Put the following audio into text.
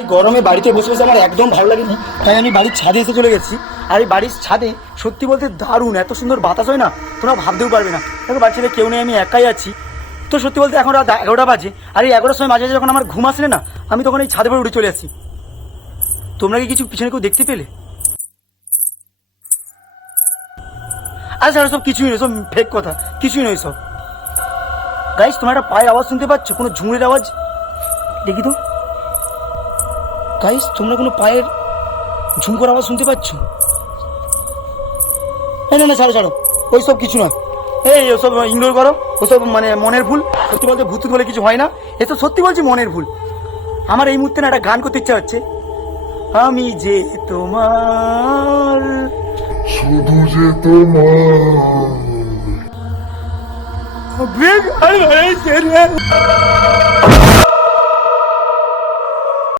এই গরমে বাড়িতে বসে বসে আমার একদম ভালো লাগেনি, তাই আমি বাড়ির ছাদে এসে চলে গেছি। আর এই বাড়ির ছাদে সত্যি বলতে দারুণ, এত সুন্দর বাতাস হয় না, তোমরা ভাবতেও পারবে না। দেখো বাচ্চাদের কেউ নেই, আমি একাই আছি। তো সত্যি বলতে এখন রাত 11টা বাজে, আর এই 11টার সময় মাঝে মাঝে যখন আমার ঘুম আসলে না, আমি তখন এই ছাদে পরে উঠে চলে আসি। তোমরা কি কিছু পিছনে কেউ দেখতে পেলে? আচ্ছা সব কিছুই নয়, সব ফেক কথা, কিছুই নয় সব। গাইস, তোমার একটা পায়ের আওয়াজ শুনতে পাচ্ছ? কোনো ঝুমুরের আওয়াজ দেখি তো। গাইস, তোমরা কোনো পায়ের ঝুমকোর আওয়াজ শুনতে পাচ্ছ? না না, ছাড়ো ছাড়ো, ওইসব কিছু নয়। এই ওসব ইগনোর করো, ওসব মানে মনের ভুল। সত্যি বলতে ভূত বলে কিছু হয় না, এসব সত্যি বলছি মনের ভুল। আমার এই মুহূর্তে না একটা গান করতে ইচ্ছা হচ্ছে। আমি যে তোমার, শুধু যে তোমার।